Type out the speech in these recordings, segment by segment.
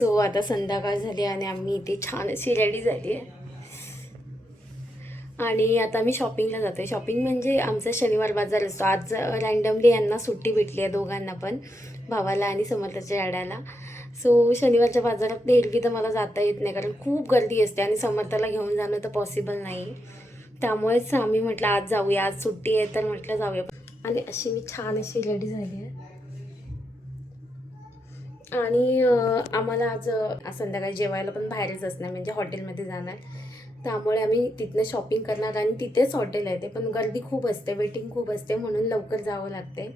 So आता संध्याकाळ झाली आणि आम्ही इथे छान अशी रेडी झाली आहे आणि आता मी शॉपिंगला जाते. शॉपिंग म्हणजे आमचा शनिवार बाजार असतो. आज रँडमली यांना सुट्टी भेटली आहे, दोघांना पण, भावाला आणि समर्थाच्या डॅडाला. सो शनिवारच्या बाजारात एरवी तर मला जाता येत नाही कारण खूप गर्दी असते आणि समर्थाला घेऊन जाणं तर पॉसिबल नाही. त्यामुळेच आम्ही म्हटलं आज जाऊया, आज सुट्टी आहे तर म्हटलं जाऊया. आणि अशी मी छान अशी रेडी झाली आहे आणि आम्हाला आज संध्याकाळी जेवायला पण बाहेरच असणार, म्हणजे हॉटेलमध्ये जाणार. त्यामुळे आम्ही तिथनं शॉपिंग करणार आणि तिथेच हॉटेल आहे ते, पण गर्दी खूप असते, वेटिंग खूप असते, म्हणून लवकर जावं लागते.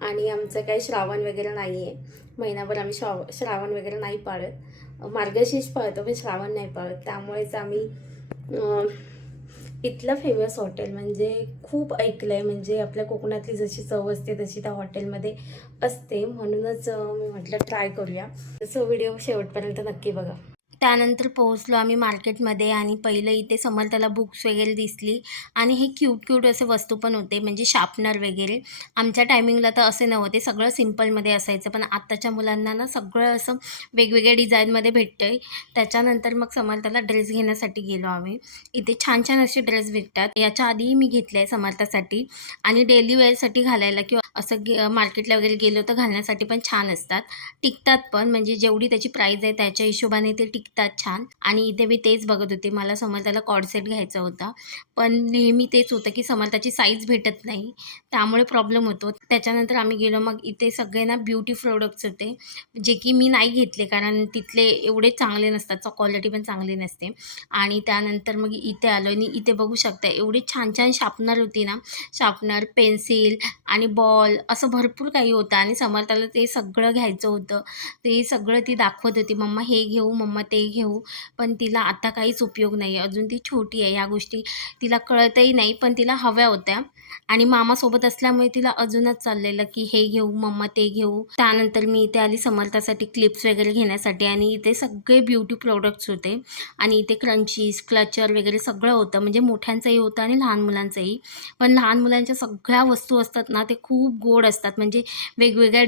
आणि आमचं काही श्रावण वगैरे नाही आहे, महिनाभर आम्ही श्रावण वगैरे नाही पाळत. मार्गशीर्ष पाळतो पण श्रावण नाही पाळत. त्यामुळेच आम्ही इथलं फेमस हॉटेल म्हणजे खूप ऐकलं आहे, म्हणजे आपल्या कोकणातली जशी चव असते तशी त्या हॉटेलमध्ये असते, म्हणूनच मी म्हटलं ट्राय करूया. सो व्हिडिओ शेवटपर्यंत नक्की बघा. त्यानंतर पोहोचलो आम्ही मार्केटमध्ये आणि पहिलं इथे समर्थाला बुक्स वगैरे दिसली आणि हे क्यूट असे वस्तू पण होते, म्हणजे शार्पनर वगैरे. आमच्या टायमिंगला तर असे नव्हते, सगळं सिम्पलमध्ये असायचं, पण आत्ताच्या मुलांना ना सगळं असं वेगवेगळ्या डिझाईनमध्ये भेटतं आहे. त्याच्यानंतर मग समर्थाला ड्रेस घेण्यासाठी गेलो आम्ही. इथे छान छान असे ड्रेस भेटतात. याच्या आधीही मी घेतले आहे समर्थासाठी आणि डेली वेअरसाठी घालायला किंवा असं मार्केटला वगैरे गेलो तर घालण्यासाठी पण छान असतात, टिकतात पण, म्हणजे जेवढी त्याची प्राईस आहे त्याच्या हिशोबाने ते टिकतात छान. आणि इथे मी तेच बघत होते, मला समर्थाला कॉर्डसेट घ्यायचा होता, पण नेहमी तेच होतं की समर्थाची साईज भेटत नाही, त्यामुळे प्रॉब्लेम होतो. त्याच्यानंतर आम्ही गेलो, मग इथे सगळे ना ब्युटी प्रोडक्ट्स होते, जे की मी नाही घेतले कारण तिथले एवढे चांगले नसतात, क्वालिटी पण चांगली नसते. आणि त्यानंतर मग इथे आलो आणि इथे बघू शकता एवढी छान छान शार्पनर होती ना, शार्पनर, पेन्सिल आणि बॉल असं भरपूर काही होतं आणि समर्थाला ते सगळं घ्यायचं होतं. ते सगळं ती दाखवत होती, मम्मा हे घेऊ, मम्मा ते घेऊ, पण तिला आता काहीच उपयोग नाही आहे, अजून ती छोटी आहे, ह्या गोष्टी तिला कळतही नाही, पण तिला हव्या होत्या आणि मामासोबत असल्यामुळे तिला अजूनच चाललेलं की हे घेऊ मम्मा ते घेऊ. त्यानंतर मी इथे आली समर्थासाठी क्लिप्स वगैरे घेण्यासाठी आणि इथे सगळे ब्युटी प्रोडक्ट्स होते आणि इथे क्रंचीज, क्लचर वगैरे सगळं होतं, म्हणजे मोठ्यांचंही होतं आणि लहान मुलांचंही. पण लहान मुलांच्या सगळ्या वस्तू असतात ना, ते खूप गोड असतात, म्हणजे वेगवेगळ्या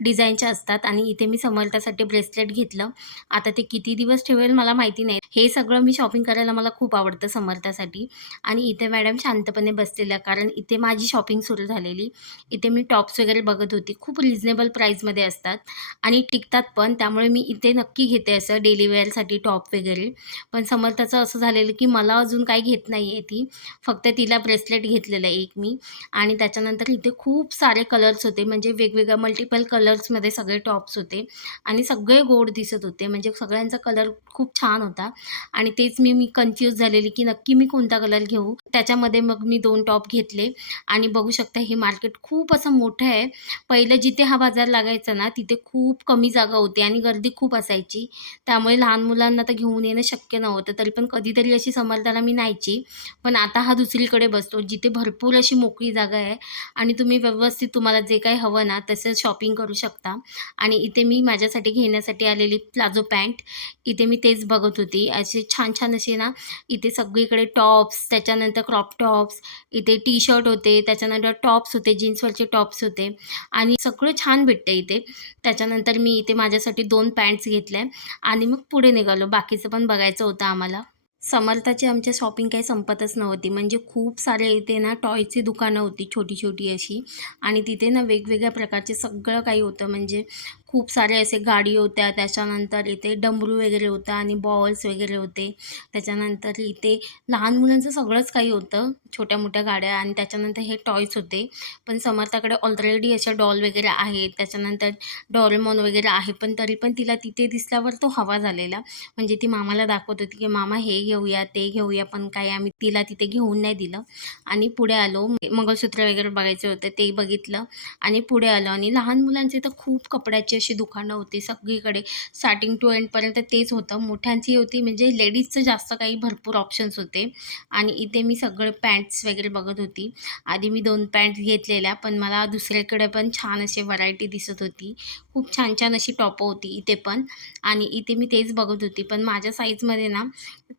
डिझाईनच्या असतात. आणि इथे मी समर्थासाठी ब्रेसलेट घेतलं, आता ते किती दिवस ठेवेल मला माहिती नाही. हे सगळं मी शॉपिंग करायला मला खूप आवडतं समर्थासाठी. आणि इथे मॅडम शांतपणे बसलेल्या, कारण इथे माझी शॉपिंग सुरू झालेली. इथे मी टॉप्स वगैरे बघत होती, खूप रिजनेबल प्राईसमध्ये असतात आणि टिकतात पण, त्यामुळे मी इथे नक्की घेते असं डेली वेअरसाठी टॉप वगैरे. पण समर्थाचं असं झालेलं की मला अजून काही घेत नाही आहे ती, फक्त तिला ब्रेसलेट घेतलेलं आहे एक मी. आणि त्याच्यानंतर इथे खूप सारे कलर्स होते, म्हणजे वेगवेगळ्या मल्टिपल कलर्समध्ये सगळे टॉप्स होते आणि सगळे गोड दिसत होते, म्हणजे सगळ्यांचा कलर खूप छान होता. आणि तेच मी कन्फ्यूज झालेली की नक्की मी कोणता कलर घेऊ. त्याच्यामध्ये मग मी 2 टॉप घेतले आणि बघू शकता हे मार्केट खूप असं मोठं आहे. पहिलं जिथे हा बाजार लागायचा ना, तिथे खूप कमी जागा होती आणि गर्दी खूप असायची, त्यामुळे लहान मुलांना तर घेऊन येणं शक्य नव्हतं. तरी पण कधीतरी अशी समर्थाला मी न्यायची. पण आता हा दुसरीकडे बसतो, जिथे भरपूर अशी मोकळी जागा आहे आणि तुम्ही व्यवस्थित तुम्हाला जे काही हवं ना तसं शॉपिंग करू शकता. आणि इथे मी माझ्यासाठी घेण्यासाठी आलेली प्लाझो पॅन्ट, इथे मी तेच बघत होती. असे छान असे ना इथे सगळीकडे टॉप्स, त्याच्यानंतर क्रॉप टॉप्स, इथे टी शर्ट होते, त्याच्यानंतर टॉप्स होते, जीन्सवरचे टॉप्स होते आणि सगळं छान भेटतं इथे. त्याच्यानंतर मी इथे माझ्यासाठी 2 पॅन्ट्स घेतल्या आणि मग पुढे निघालो, बाकीचं पण बघायचं होतं आम्हाला. समर्थाची आमच्या शॉपिंग काही संपतच नव्हती, म्हणजे खूप सारे इथे ना टॉयची दुकानं होती, छोटी अशी. आणि तिथे ना वेगवेगळ्या प्रकारचे सगळं काही होतं, म्हणजे खूप सारे असे गाडी होत्या, त्याच्यानंतर इथे डमरू वगैरे होता आणि बॉल्स वगैरे होते. त्याच्यानंतर इथे लहान मुलांचं सगळंच काही होतं, छोट्या मोठ्या गाड्या, आणि त्याच्यानंतर हे टॉयज होते. पण समर्थाकडे ऑलरेडी अशा डॉल वगैरे आहेत, त्याच्यानंतर डोरेमॉन वगैरे आहे, पण तरी पण तिला तिथे दिसल्यावर तो हवा झालेला, म्हणजे ती मामाला दाखवत होती की मामा हे घेऊया ते घेऊया, पण काही आम्ही तिला तिथे घेऊन नाही दिलं. आणि पुढे आलो, मंगळसूत्र वगैरे बघायचे होते ते बघितलं आणि पुढे आलो. आणि लहान मुलांचे तर खूप कपड्याची अशी दुकानं होती सगळीकडे, स्टार्टिंग टू एंडपर्यंत तेच होतं. मोठ्यांची होती, म्हणजे लेडीजचं जास्त काही भरपूर ऑप्शन्स होते. आणि इथे मी सगळे पॅन्ट्स वगैरे बघत होती. आधी मी 2 पॅन्ट्स घेतलेल्या, पण मला दुसरीकडे पण छान अशी व्हरायटी दिसत होती, खूप छान अशी टॉपं होती इथे पण. आणि इथे मी तेच बघत होती, पण माझ्या साईजमध्ये ना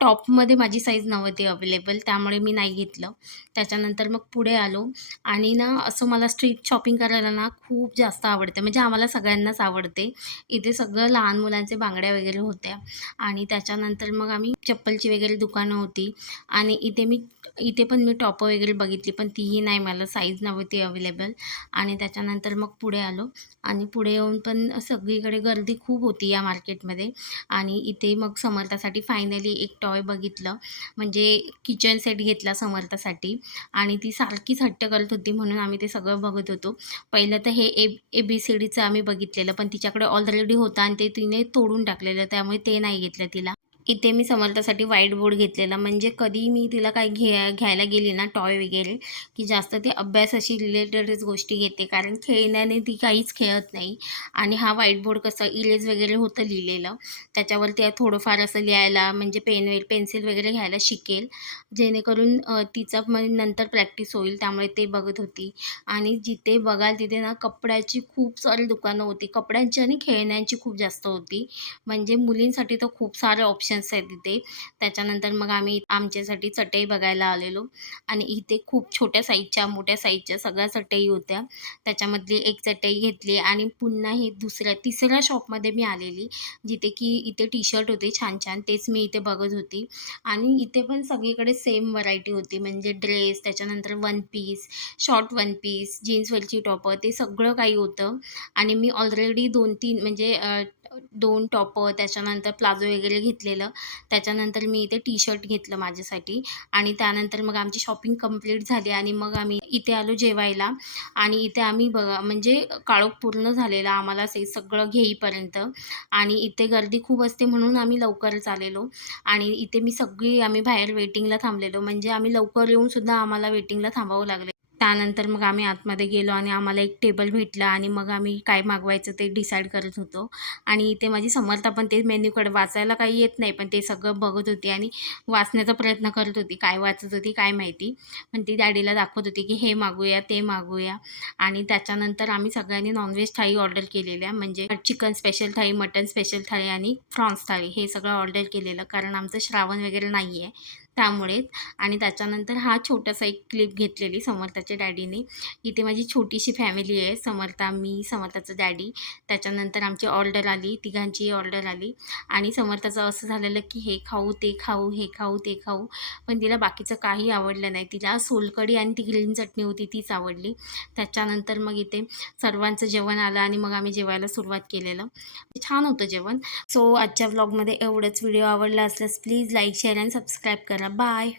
टॉपमध्ये माझी साईज नव्हती अवेलेबल, त्यामुळे मी नाही घेतलं. त्याच्यानंतर मग पुढे आलो आणि ना असं मला स्ट्रीट शॉपिंग करायला ना खूप जास्त आवडते. म्हणजे आम्हाला सगळ्यांनाच आवडते. इथे सगळं लहान मुलांचे बांगड्या वगैरे होत्या आणि त्याच्यानंतर मग आम्ही चप्पलची वगैरे दुकानं होती आणि इथे पण मी टॉपं वगैरे बघितली, पण तीही नाही, मला साईज नव्हती अवेलेबल. आणि त्याच्यानंतर मग पुढे आलो आणि पुढे येऊन पण सगळीकडे गर्दी खूप होती या मार्केटमध्ये. आणि इथे मग समर्थासाठी फायनली एक टॉय बघितलं, म्हणजे किचन सेट घेतला समर्थासाठी आणि ती सारखीच हट्ट करत होती म्हणून आम्ही ते सगळं बघत होतो. पहिलं तर हे ABCDचं आम्ही बघितलेलं, पण तिच्याकडे ऑलरेडी होतं आणि ते तिने तोडून टाकलेलं, त्यामुळे ते नाही घेतलं तिला. इथे मी समर्थासाठी व्हाईट बोर्ड घेतलेला, म्हणजे कधी मी तिला काही घ्यायला गेली ना टॉय वगैरे, की जास्त ती अभ्यासाशी रिलेटेडच गोष्टी घेते, कारण खेळण्याने ती काहीच खेळत नाही. आणि हा व्हाईट बोर्ड कसा इरेज वगैरे होतं लिहिलेलं, त्याच्यावरती थोडंफार असं लिहायला, म्हणजे पेन्सिल वगैरे घ्यायला शिकेल, जेणेकरून तिचा मग नंतर प्रॅक्टिस होईल, त्यामुळे ते बघत होती. आणि जिथे बघाल तिथे ना कपड्याची खूप सारी दुकानं होती, कपड्यांची आणि खेळण्यांची खूप जास्त होती. म्हणजे मुलींसाठी तर खूप सारे ऑप्शन्स आहेत तिथे. त्याच्यानंतर मग आम्ही आमच्यासाठी चटई बघायला आलेलो आणि इथे खूप छोट्या साईजच्या, मोठ्या साईजच्या सगळ्या चटई होत्या. त्याच्यामधली एक चटई घेतली आणि पुन्हा ही तिसऱ्या शॉपमध्ये मी आलेली, जिथे की इथे टी-शर्ट होते छान-छान, तेच मी इथे बघत होती. आणि इथे पण सगळीकडे सेम व्हरायटी होती, म्हणजे ड्रेस, त्याच्यानंतर one piece, short one piece, जीन्सवरची टॉपर, ते सगळं काही होतं. आणि मी ऑलरेडी 2-3 म्हणजे 2 टॉपर, त्याच्यानंतर प्लाझो वगैरे घेतलेलं. त्याच्यानंतर मी इथे टी-शर्ट घेतलं माझ्यासाठी आणि त्यानंतर मग आमची शॉपिंग कंप्लीट झाली आणि मग आम्ही इथे आलो जेवायला. आणि इथे आम्ही बघा म्हणजे काळोख पूर्ण झालेला आम्हाला ते सगळं घेईपर्यंत आणि इथे गर्दी खूप असते म्हणून आम्ही लवकरच आलेलो. आणि इथे आम्ही बाहेर वेटिंगला थांबलेलो, म्हणजे आम्ही लवकर येऊनसुद्धा आम्हाला वेटिंगला थांबावं लागलं. त्यानंतर मग आम्ही आतमध्ये गेलो आणि आम्हाला एक टेबल भेटला आणि मग आम्ही काय मागवायचं ते डिसाईड करत होतो. आणि इथे माझी समर्था पण ते मेन्यूकडे वाचायला काही येत नाही, पण ते सगळं बघत होती आणि वाचण्याचा प्रयत्न करत होती. काय वाचत होती काय माहिती. पण ती डॅडीला दाखवत होती की हे मागवूया, ते मागवूया. आणि त्याच्यानंतर आम्ही सगळ्यांनी नॉनव्हेज थाळी ऑर्डर केलेल्या, म्हणजे चिकन स्पेशल थाळी, मटन स्पेशल थाळी आणि प्रॉन्स थाळी, हे सगळं ऑर्डर केलेलं, कारण आमचं श्रावण वगैरे नाही आहे त्यामुळेच. आणि त्याच्यानंतर हा छोटासा एक क्लिप घेतलेली समर्थाच्या डॅडीने. इथे माझी छोटीशी फॅमिली आहे, समर्था, मी, समर्थाचं डॅडी. त्याच्यानंतर आमची ऑर्डर आली, तिघांची ऑर्डर आली आणि समर्थाचं असं झालेलं की हे खाऊ, ते खाऊ, हे खाऊ, ते खाऊ. पण तिला बाकीचं काही आवडलं नाही. तिला सोलकढी आणि ती ग्रीन चटणी होती तीच आवडली. त्याच्यानंतर मग इथे सर्वांचं जेवण आलं आणि मग आम्ही जेवायला सुरुवात केलेलं. छान होतं जेवण. सो आजच्या व्लॉगमध्ये एवढंच. व्हिडिओ आवडला असल्यास प्लीज लाईक, शेअर आणि सबस्क्राईब करा. बाय.